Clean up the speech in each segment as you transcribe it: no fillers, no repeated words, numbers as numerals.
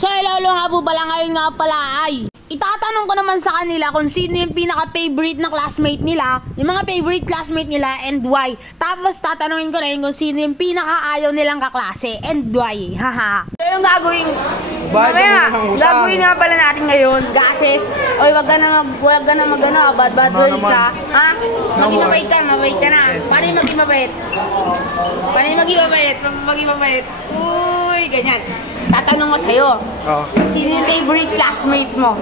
So hello nga po pala, ngayon nga pala ay itatanong ko naman sa kanila kung sino yung pinaka-favorite na classmate nila, yung mga favorite classmate nila and why. Tapos tatanungin ko rin kung sino yung pinaka-ayaw nilang kaklase and why. Haha. So yung gagawin, mamaya, gagawin nga pala natin ngayon, gases. Oy, wag ka na mag-ano, bad words ha. Ha? Maging mabait ka na. Paano yung maging mabait? Maging mabait. Uy, ganyan. Tatanong ko sa'yo, sino yung favorite classmate mo?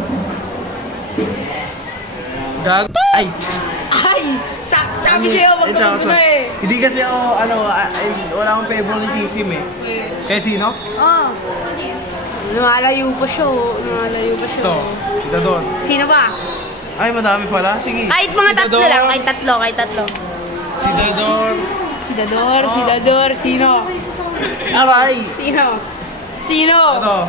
Ay! Sabi sa'yo, wag ka mo eh. Hindi kasi ako, wala akong favoritism eh. Kahit sino? Oo. Lumalayo pa siya. Ito, si Dador. Sino ba? Ay, madami pala. Sige. Kahit mga tatlo lang, kahit tatlo. Si Dador. Sino? Aray! Sino? Ano?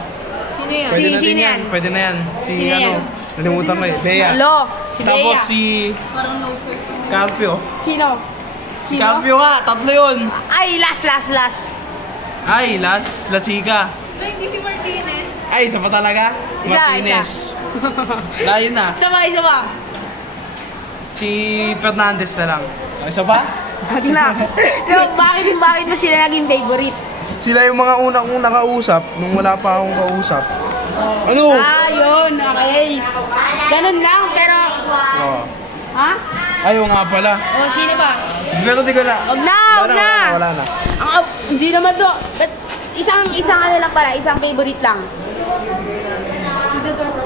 Sino yan? Sino yan? Pwede na yan. Si ano? Nalimutan ko eh. Bea. Hello? Si Bea. Tapos si... Campio. Sino? Si Campio nga. Tatlo yun. Ay, last. Ay, last. La Chica. Hindi si Martinez. Ay, isa pa talaga? Martinez. Layo na. Isa ba? Si Fernandez na lang. Isa pa? Na. So, bakit mo sila naging favorite? Sila yung mga unang-unang kausap nung wala pa akong kausap. Ano? Yun. Okay. Ganun lang, pero... Oo. Ha? Ayaw nga pala. Sino ba? Pero di ko na. Wag na. Wala na. Hindi naman to. But, isang ano lang pala, isang favorite lang.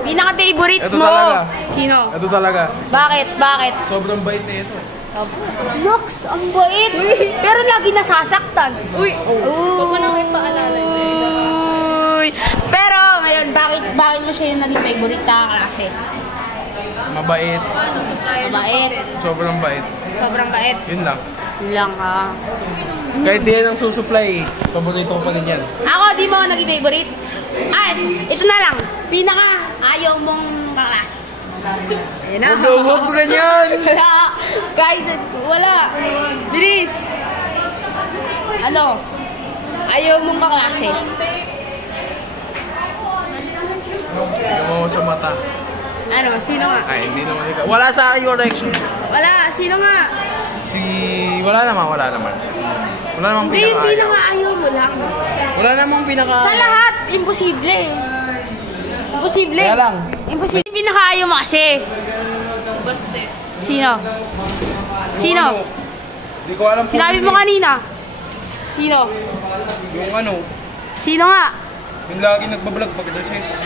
Pinaka-favorite Ito mo. talaga. Sino? Ito talaga. Bakit? Sobrang bait na ito. Nox, ang bait. Pero lagi nasasaktan. Uy! Huwag mo nang ipaalala. Pero ngayon, bakit mo siya yung naging favorite na klase? Mabait. Sobrang bait. Yun lang. ka. Kahit di yan ang susupply, paborito ko pa din yan. Ako, di mo ako naging favorite. Ito na lang. Pinaka-ayaw mong kaklase. Ayan na. Huwag ganyan! Kahit wala. Bilis. Ano? Ayaw mong kaklase. Oo, sa mata. Ano? Sino nga? Ay, hindi naman ikaw. Wala sa akin correction. Wala. Sino nga? Wala naman. Wala namang Hindi, yung pinaka-ayaw. pinaka-ayaw mo lang. Wala namang pinaka-ayaw. Sa lahat, imposible. Kaya lang. Imposible. Yung pinaka-ayaw mo kasi. Baste. Sino? Hindi ko alam. Sinabi mo kanina. Sino? Yung ano. Sino nga? Yung lagi nagbablog pag-reses.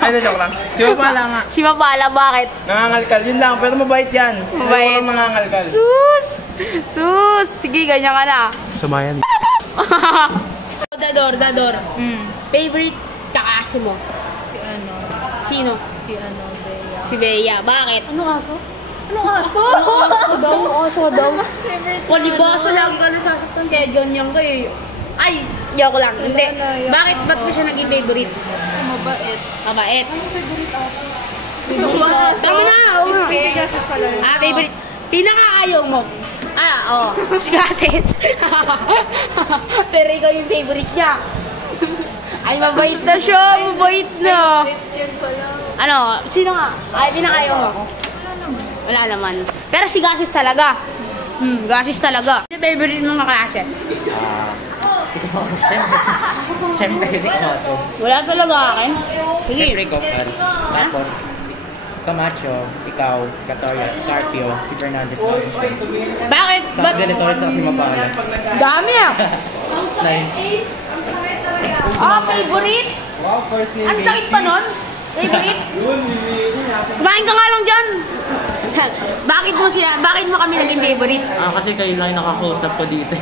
Ay, na-joke lang. Si Mapala nga. Si Mapala, bakit? Nangangalkal. Yun lang, pero mabait yan. Mabait. Pero mangangalkal. Sus! Sige, ganyan ka na. Sumayan. Dador. Favorite kakasi mo? Sino? Bea. Si Bea. Bakit? Ano aso? Aso daw. Walibaso lagi ka nasasaktan kaya ganyan ka eh. Ay, joke lang. Hindi. Bakit? Ba't mo siya naging favorite? Mabait. Gusto ko ba aso? Tama na. Favorite. Pinaka-ayaw mo. Skates. Pero ikaw yung favorite niya. Ay, mabait na siya. Mabait na. Ano? Sino nga? Ay, pinaka-ayaw mo. Wala naman. Pero si Gasis talaga. Gasis talaga. Yung favorite mong kaklase? Siyempre, hindi ko ito. Wala talaga akin. Sige. Siyempre, Gopal. Tapos, Camacho, ikaw, si Catoria, Scarpio, si Fernandez, si Shen. Bakit? Sa Delitorit sa si Mapala. Dami ah. Nine. Favorite? Wow, first name. Ang sakit pa nun? Favorite? Kumain ka nga lang dyan. Bakit mo kami naging favorite? Kasi kayo lang yung nakakausap ko dito.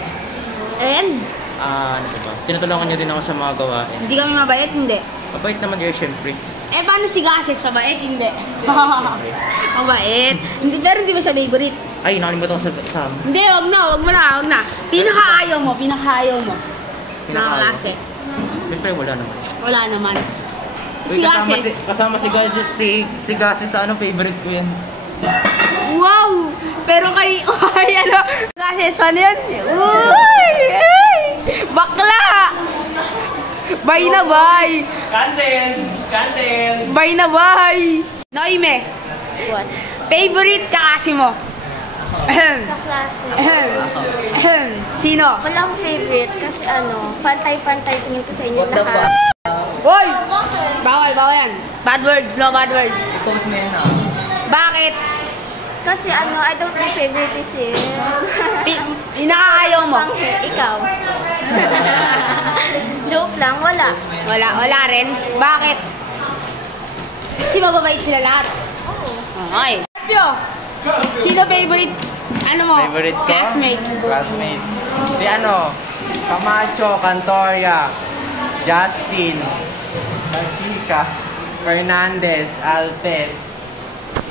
And? Ano ba? Tinutulungan niyo din ako sa mga gawain. Hindi kami mabait? Hindi. Mabait naman kayo, syempre. Paano si Gases? Mabait? Hindi. Mabait. Pero hindi mo siya favorite. Ay, nakalimutan ko sa... Hindi, wag na. Pinaka-ayaw mo. Nakaklase. Siyempre, wala naman. Wala naman. Uy, Si Gases. kasama si Gadget, si Gases sa favorite ko yan. Wow! Pero Gases, paano yan? Uy! Bakla! Bye na, bye! Cancel! Cancel! Bye na bye! Noime, What? favorite kaklase mo? Ahem. Kaklase. Ahem. Ahem. Sino? Wala akong favorite kasi pantay-pantay tingin ko sa inyo lahat. Hoy! Bawal, bawal yan. Bad words, no bad words. Post mo yan Bakit? Kasi I don't know favoritism. Inakaayaw mo? Ikaw. Joke lang, wala. Wala rin. Bakit? Kasi mababait sila lahat. Okay. Scorpio, sino favorite, Favorite ko? classmate? Classmate. Si Camacho, Cantoria, Justin, Chica, Fernandez, Altes,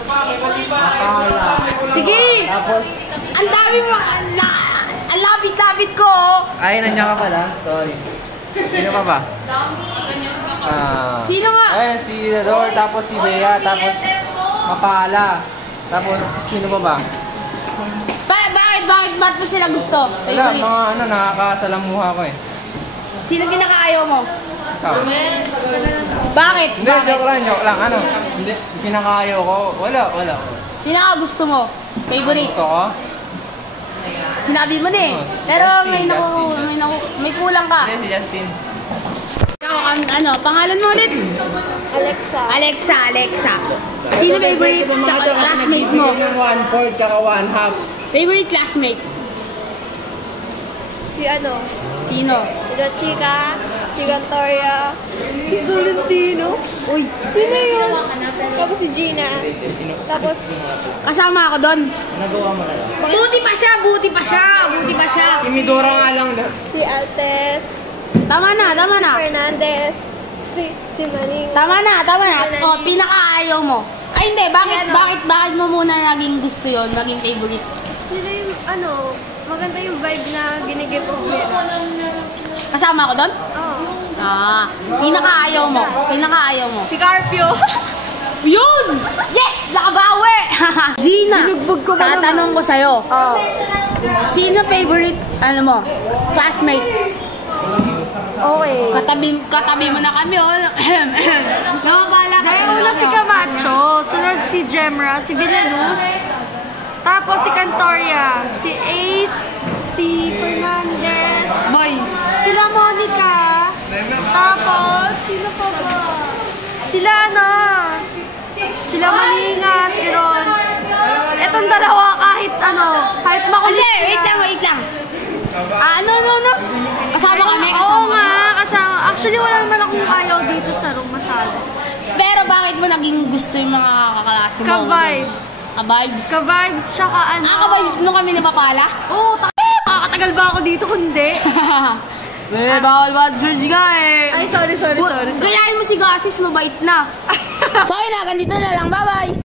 Akala. Sige! Tapos, Ang dami mo, ang lapit-lapit ko. ay, nandiyan ka pala. Sorry. Sino pa ba? Sino nga? Ayun, si Dador, tapos si Bea, tapos Mapala. Tapos, sino pa ba? Bakit mo sila gusto? Wala, Favorite? mga nakakasalamuha ko eh. Sino pinakaayaw mo? Ikaw. Bakit? Hindi, joke lang. Hindi, pinakayo ko. Wala. Pinaka-gusto mo? Favorite? Gusto ko? Sinabi mo na eh. Pero may kulang ka. Hindi, si Justin. Ikaw, pangalan mo ulit? Alexa. Sino favorite classmate mo? 1/4 tsaka 1/2. Favorite classmate? Sino? Si Cantoria, si Valentino. Uy, sino yun? Tapos si Gina. Tapos, Kasama ako doon. Nagawa mo na lang. Buti pa siya. Si Midora nga lang na. si Altes, Tama na. Fernandez, si Maning. Tama na. O, pinakaayaw mo. Ay, hindi. Bakit mo muna naging gusto yon, naging favorite? Sino yung maganda yung vibe na ginigip ko nila. Kasama ako doon? Oo. Pinakaayaw mo. Si Carpio. Yun! Yes! Nakabawi! Gina, tatanong ko sa'yo. Sino favorite, classmate? Okay. Katabi mo na kami, oh. Nakapala ka. Dahil una si Camacho, sunod si Gemra, si Villaluz, tapos si Cantoria, si Ace, si Fernandez, Boy, sila Monica, tapos sino pa ba? Sila Maningas, gano'n. Etong dalawa kahit makulit hindi, sila. wait lang. Kasama kami, Oo nga, kasama. Actually, wala naman akong ayaw dito sa room masyado. Pero bakit mo naging gusto yung mga kaklase mo? Ka-vibes. Ka-vibes? Ka-vibes, tsaka Ka-vibes mo kami napapala? Oo, nakakatagal ba ako dito kundi? Bawal bad words nga eh. Ay, sorry. Gayahin mo si Gasis, mabait na. So, yun na, ganito na lang. Bye-bye!